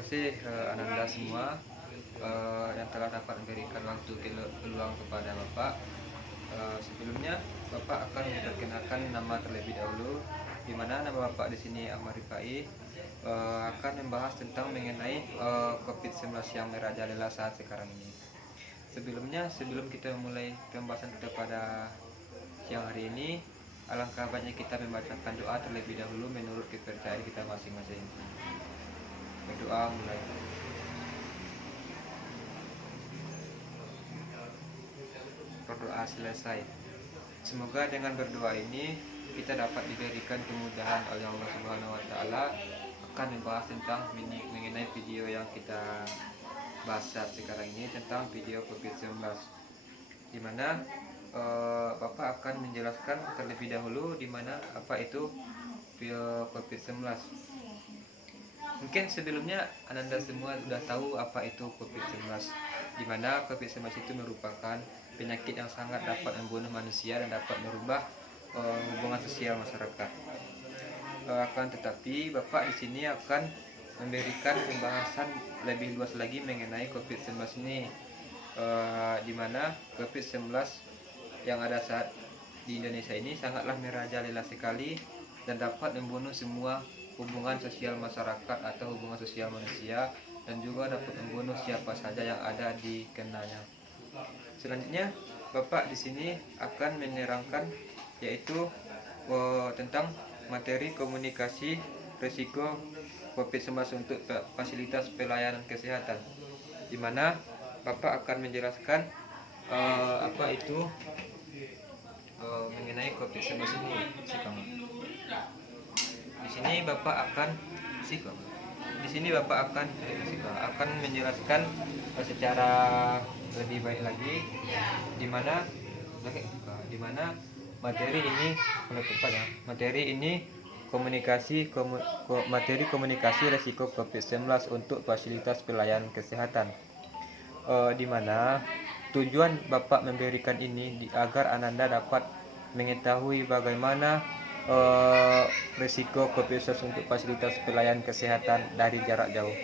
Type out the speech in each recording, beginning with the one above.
kasih Ananda semua yang telah dapat memberikan waktu peluang kepada Bapak. Sebelumnya Bapak akan memperkenalkan nama terlebih dahulu, di mana nama Bapak di sini Ahmad Rifai akan membahas tentang mengenai COVID-19 yang merajalela saat sekarang ini. Sebelum kita memulai pembahasan kita pada siang hari ini, alangkah baiknya kita membacakan doa terlebih dahulu menurut kepercayaan kita masing-masing. Berdoa mulai. Berdoa selesai. Semoga dengan berdoa ini kita dapat diberikan kemudahan oleh Allah Subhanahu wa taala akan membahas tentang mengenai video yang kita bahas sekarang ini, tentang video COVID-19, di mana Bapak akan menjelaskan terlebih dahulu di mana apa itu video COVID-19. Mungkin sebelumnya Ananda semua sudah tahu apa itu COVID-19, di mana COVID-19 itu merupakan penyakit yang sangat dapat membunuh manusia dan dapat merubah hubungan sosial masyarakat. Akan tetapi Bapak di sini akan memberikan pembahasan lebih luas lagi mengenai COVID-19 ini, di mana COVID-19 yang ada saat di Indonesia ini sangatlah merajalela sekali dan dapat membunuh semua hubungan sosial masyarakat atau hubungan sosial manusia, dan juga dapat membunuh siapa saja yang ada di kenanya. Selanjutnya Bapak di sini akan menerangkan yaitu tentang materi komunikasi risiko COVID-19 untuk fasilitas pelayanan kesehatan, di mana Bapak akan menjelaskan apa itu mengenai COVID-19 ini. Di sini Bapak akan menjelaskan secara lebih baik lagi, di mana materi ini materi komunikasi risiko COVID-19 untuk fasilitas pelayanan kesehatan, di mana tujuan Bapak memberikan ini agar Ananda dapat mengetahui bagaimana risiko COVID-19 untuk fasilitas pelayanan kesehatan dari jarak jauh.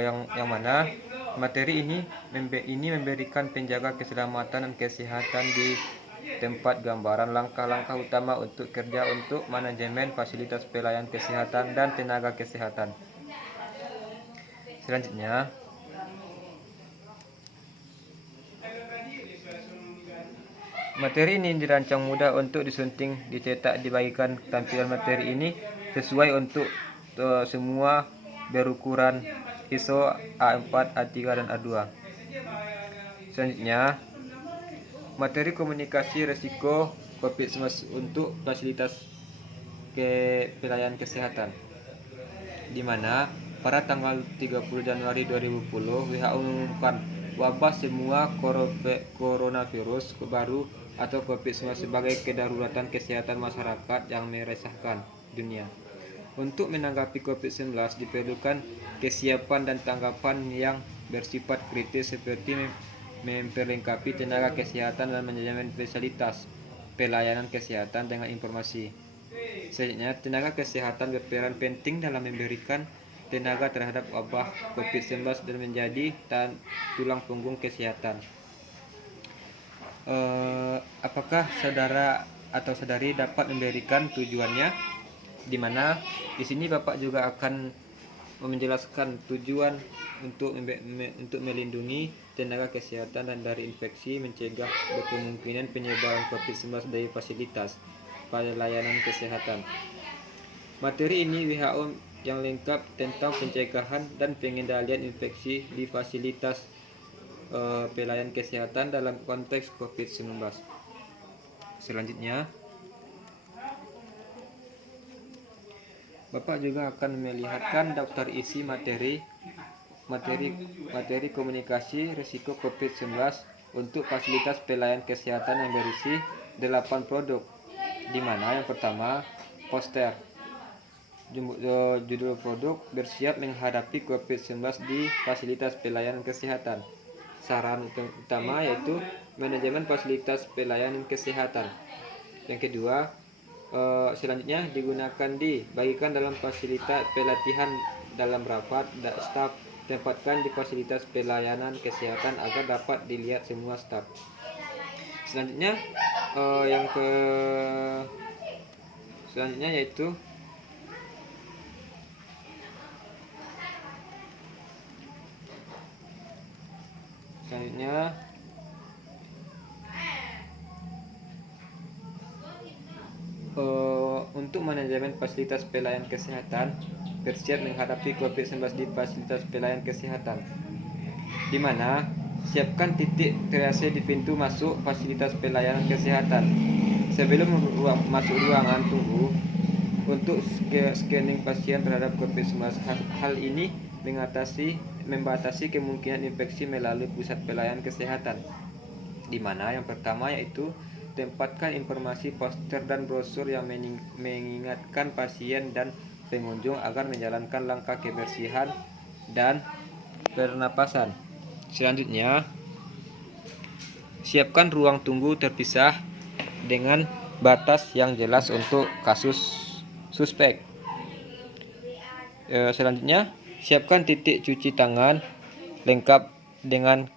Yang mana materi ini memberikan penjaga keselamatan dan kesehatan di tempat, gambaran langkah-langkah utama untuk kerja untuk manajemen fasilitas pelayanan kesehatan dan tenaga kesehatan. Selanjutnya, materi ini dirancang mudah untuk disunting, dicetak, dibagikan. Tampilan materi ini sesuai untuk semua berukuran ISO A4, A3, dan A2. Selanjutnya, materi komunikasi risiko COVID-19 untuk fasilitas pelayanan kesehatan, di mana pada tanggal 30 Januari 2010 WHO mengumumkan wabah semua coronavirus baru atau COVID-19 sebagai kedaruratan kesehatan masyarakat yang meresahkan dunia. Untuk menanggapi COVID-19 diperlukan kesiapan dan tanggapan yang bersifat kritis, seperti memperlengkapi tenaga kesehatan dan manajemen fasilitas pelayanan kesehatan dengan informasi. Selanjutnya, tenaga kesehatan berperan penting dalam memberikan tenaga terhadap wabah COVID-19 dan menjadi tulang punggung kesehatan. Apakah saudara atau saudari dapat memberikan tujuannya? Di mana di sini Bapak juga akan menjelaskan tujuan untuk melindungi tenaga kesehatan dan dari infeksi, mencegah kemungkinan penyebaran COVID-19 dari fasilitas pelayanan kesehatan. Materi ini WHO yang lengkap tentang pencegahan dan pengendalian infeksi di fasilitas pelayanan kesehatan dalam konteks COVID-19. Selanjutnya, Bapak juga akan melihatkan daftar isi materi komunikasi risiko COVID-19 untuk fasilitas pelayanan kesehatan yang berisi 8 produk, di mana yang pertama poster. Judul produk: bersiap menghadapi COVID-19 di fasilitas pelayanan kesehatan. Saran utama yaitu manajemen fasilitas pelayanan kesehatan. Yang kedua, selanjutnya dibagikan dalam fasilitas pelatihan dalam rapat staf. Tempatkan di fasilitas pelayanan kesehatan agar dapat dilihat semua staf. Selanjutnya yaitu untuk manajemen fasilitas pelayanan kesehatan bersiap menghadapi COVID-19 di fasilitas pelayanan kesehatan, di mana siapkan titik triase di pintu masuk fasilitas pelayanan kesehatan sebelum masuk ruangan tunggu untuk scanning pasien terhadap COVID-19. Hal ini membatasi kemungkinan infeksi melalui pusat pelayanan kesehatan, di mana yang pertama yaitu tempatkan informasi poster dan brosur yang mengingatkan pasien dan pengunjung agar menjalankan langkah kebersihan dan pernapasan. Selanjutnya, siapkan ruang tunggu terpisah dengan batas yang jelas untuk kasus suspek. Selanjutnya, siapkan titik cuci tangan lengkap dengan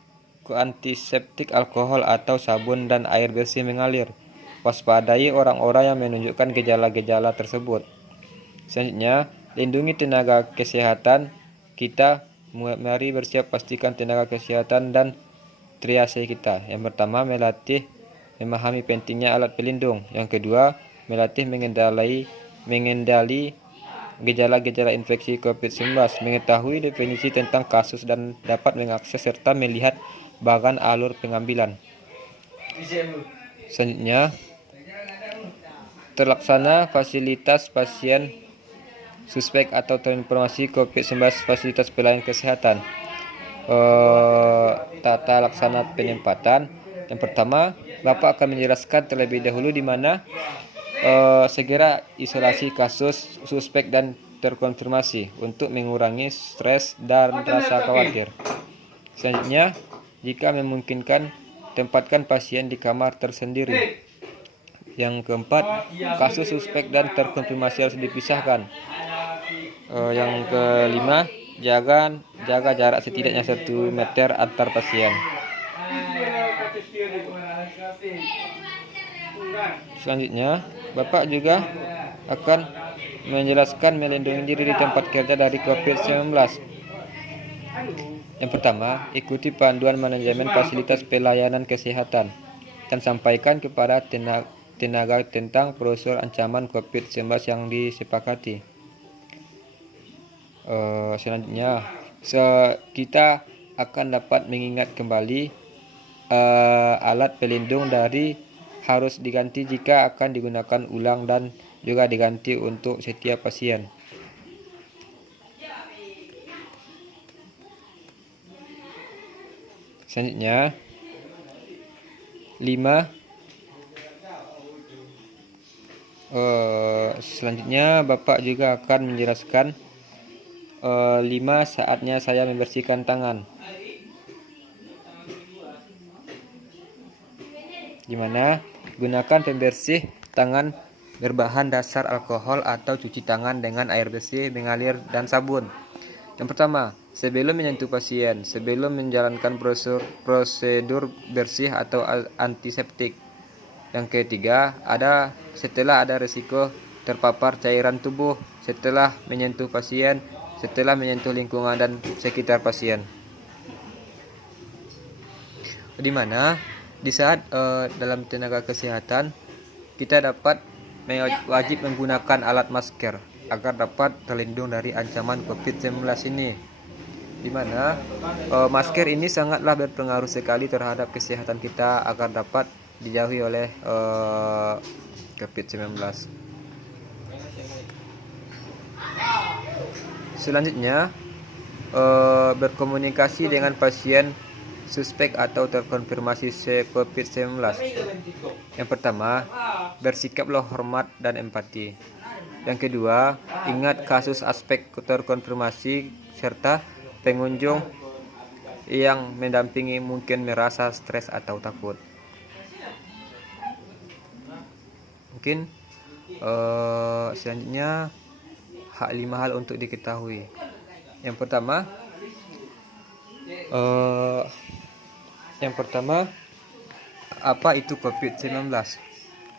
antiseptik, alkohol atau sabun dan air bersih mengalir. Waspadai orang-orang yang menunjukkan gejala-gejala tersebut. Selanjutnya, lindungi tenaga kesehatan kita. Mari bersiap, pastikan tenaga kesehatan dan triase kita. Yang pertama, memahami pentingnya alat pelindung. Yang kedua, melatih mengendali gejala-gejala infeksi COVID-19, mengetahui definisi tentang kasus dan dapat mengakses serta melihat bagan alur pengambilan. Selanjutnya, terlaksana fasilitas pasien suspek atau terinformasi COVID-19 fasilitas pelayanan kesehatan. Tata laksana penempatan. Yang pertama, Bapak akan menjelaskan terlebih dahulu di mana segera isolasi kasus suspek dan terkonfirmasi untuk mengurangi stres dan rasa khawatir. Selanjutnya, jika memungkinkan, tempatkan pasien di kamar tersendiri. Yang keempat, kasus suspek dan terkonfirmasi harus dipisahkan. Yang kelima, jaga jarak setidaknya 1 meter antar pasien. Selanjutnya, Bapak juga akan menjelaskan melindungi diri di tempat kerja dari COVID-19. Yang pertama, ikuti panduan manajemen fasilitas pelayanan kesehatan dan sampaikan kepada tenaga tentang brosur ancaman COVID-19 yang disepakati. Selanjutnya, kita akan dapat mengingat kembali alat pelindung harus diganti jika akan digunakan ulang dan juga diganti untuk setiap pasien. Selanjutnya, 5. Selanjutnya Bapak juga akan menjelaskan 5 saatnya saya membersihkan tangan, di mana gunakan pembersih tangan berbahan dasar alkohol atau cuci tangan dengan air bersih mengalir dan sabun. Yang pertama, sebelum menyentuh pasien, sebelum menjalankan prosedur bersih atau antiseptik. Yang ketiga, setelah ada risiko terpapar cairan tubuh, setelah menyentuh pasien, setelah menyentuh lingkungan dan sekitar pasien. Di mana di saat dalam tenaga kesehatan kita dapat wajib menggunakan alat masker agar dapat terlindung dari ancaman COVID-19 ini. Di mana masker ini sangatlah berpengaruh sekali terhadap kesehatan kita agar dapat dijauhi oleh COVID-19. Selanjutnya, berkomunikasi dengan pasien suspek atau terkonfirmasi COVID-19. Yang pertama, bersikaplah hormat dan empati. Yang kedua, ingat kasus aspek terkonfirmasi serta pengunjung yang mendampingi mungkin merasa stres atau takut. Mungkin selanjutnya 5 hal untuk diketahui. Yang pertama, eh, apa itu COVID-19?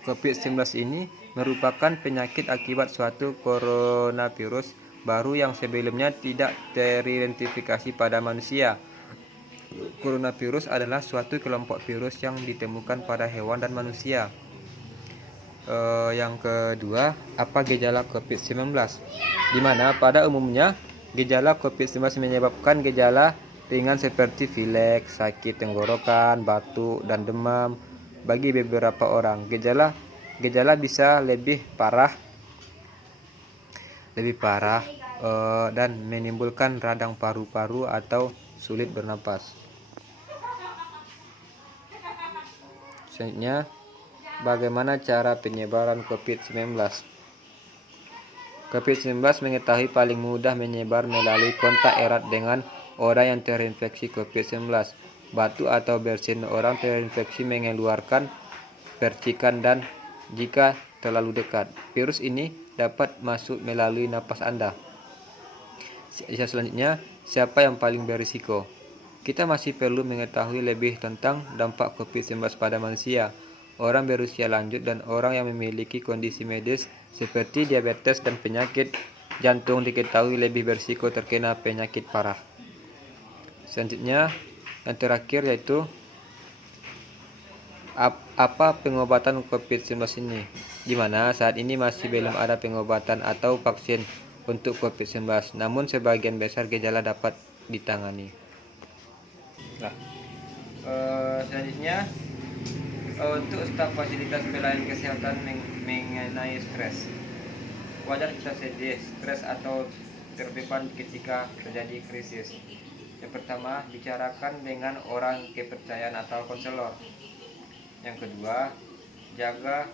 COVID-19 ini merupakan penyakit akibat suatu coronavirus baru yang sebelumnya tidak teridentifikasi pada manusia. Coronavirus adalah suatu kelompok virus yang ditemukan pada hewan dan manusia. Yang kedua, apa gejala COVID-19? Di mana pada umumnya gejala COVID-19 menyebabkan gejala ringan seperti pilek, sakit tenggorokan, batuk, dan demam. Bagi beberapa orang, gejala bisa lebih parah dan menimbulkan radang paru-paru atau sulit bernapas. Selanjutnya, bagaimana cara penyebaran COVID-19? COVID-19 mengetahui paling mudah menyebar melalui kontak erat dengan orang yang terinfeksi COVID-19. Batuk atau bersin orang terinfeksi mengeluarkan percikan dan jika terlalu dekat, virus ini dapat masuk melalui napas Anda. Selanjutnya, siapa yang paling berisiko? Kita masih perlu mengetahui lebih tentang dampak COVID-19 pada manusia. Orang berusia lanjut dan orang yang memiliki kondisi medis seperti diabetes dan penyakit jantung diketahui lebih berisiko terkena penyakit parah. Selanjutnya, yang terakhir yaitu apa pengobatan COVID-19 ini? Di mana saat ini masih belum ada pengobatan atau vaksin untuk COVID-19, namun sebagian besar gejala dapat ditangani. Nah, selanjutnya untuk staf fasilitas pelayanan kesehatan mengenai stres. Wajar kita sedih, stres atau terbeban ketika terjadi krisis. Yang pertama, bicarakan dengan orang kepercayaan atau konselor. Yang kedua, jaga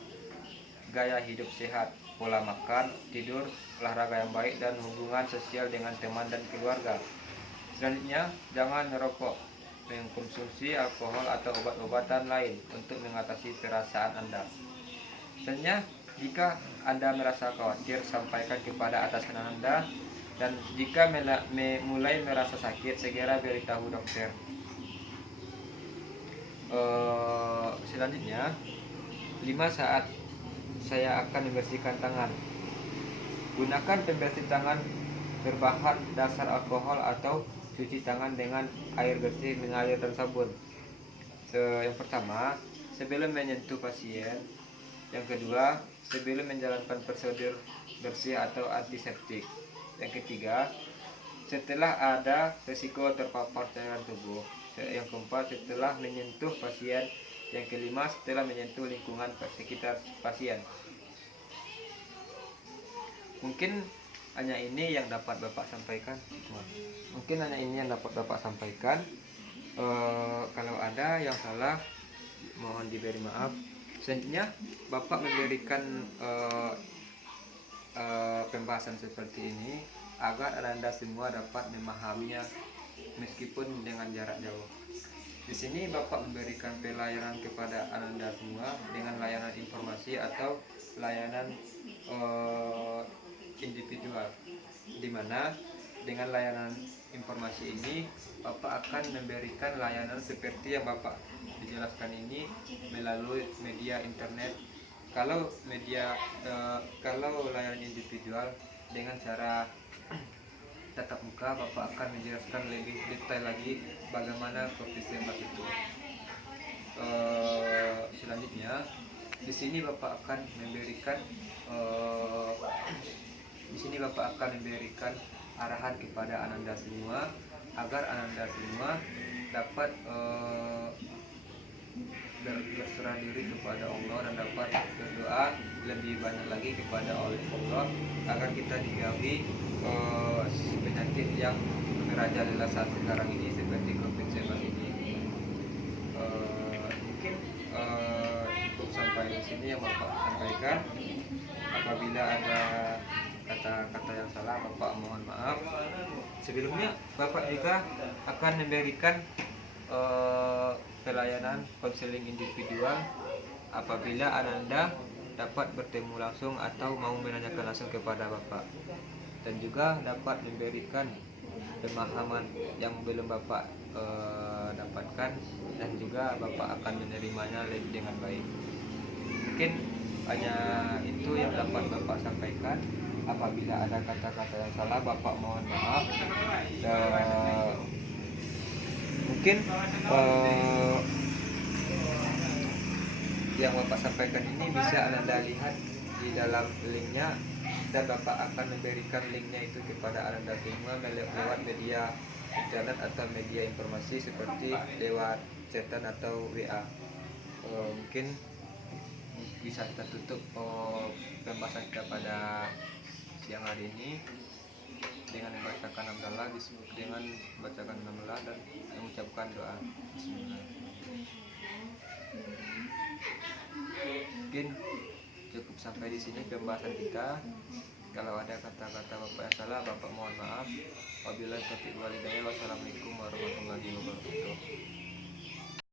gaya hidup sehat, pola makan, tidur, olahraga yang baik, dan hubungan sosial dengan teman dan keluarga. Selanjutnya, jangan merokok, mengkonsumsi alkohol atau obat-obatan lain untuk mengatasi perasaan Anda. Selanjutnya, jika Anda merasa khawatir, sampaikan kepada atasan Anda, dan jika mulai merasa sakit, segera beritahu dokter. Selanjutnya, 5 saat saya akan membersihkan tangan. Gunakan pembersih tangan berbahan dasar alkohol atau cuci tangan dengan air bersih, mengalir, dan sabun. Yang pertama, sebelum menyentuh pasien. Yang kedua, sebelum menjalankan prosedur bersih atau antiseptik. Yang ketiga, setelah ada risiko terpapar cairan tubuh. Yang keempat, setelah menyentuh pasien. Yang kelima, setelah menyentuh lingkungan sekitar pasien. Mungkin hanya ini yang dapat Bapak sampaikan. Kalau ada yang salah, mohon diberi maaf. Selanjutnya, Bapak memberikan pembahasan seperti ini agar Anda semua dapat memahaminya meskipun dengan jarak jauh. Di sini Bapak memberikan pelayanan kepada Anda semua dengan layanan informasi atau layanan individual, di mana dengan layanan informasi ini Bapak akan memberikan layanan seperti yang Bapak dijelaskan ini melalui media internet. Kalau layanan individual dengan cara tatap muka, Bapak akan menjelaskan lebih detail lagi bagaimana COVID-19 itu. Selanjutnya, di sini Bapak akan memberikan arahan kepada Ananda semua agar Ananda semua dapat berserah diri kepada Allah dan dapat berdoa lebih banyak lagi kepada Allah agar kita dijauhi penyakit yang merajalela saat sekarang ini seperti COVID-19 ini. Mungkin cukup sampai di sini yang Bapak sampaikan. Apabila ada kata-kata yang salah, Bapak mohon maaf. Sebelumnya Bapak juga akan memberikan pelayanan konseling individual apabila Anda dapat bertemu langsung atau mau menanyakan langsung kepada Bapak. dan juga dapat memberikan pemahaman yang belum Bapak dapatkan, dan juga Bapak akan menerimanya dengan baik. Mungkin hanya itu yang dapat Bapak sampaikan. Apabila ada kata-kata yang salah, Bapak mohon maaf. Mungkin yang Bapak sampaikan ini bisa Anda lihat di dalam linknya, dan Bapak akan memberikan linknya itu kepada Anda semua lewat media internet atau media informasi seperti lewat chatan atau WA. Mungkin bisa kita tutup pembahasan kita pada siang hari ini dengan membacakan hamdalah, dengan membacakan hamdalah dan mengucapkan doa. Bismillah. Mungkin cukup sampai di sini pembahasan kita. Kalau ada kata-kata Bapak yang salah, Bapak mohon maaf. Wabillahi taufiq wal hidayah. Wassalamualaikum warahmatullahi wabarakatuh.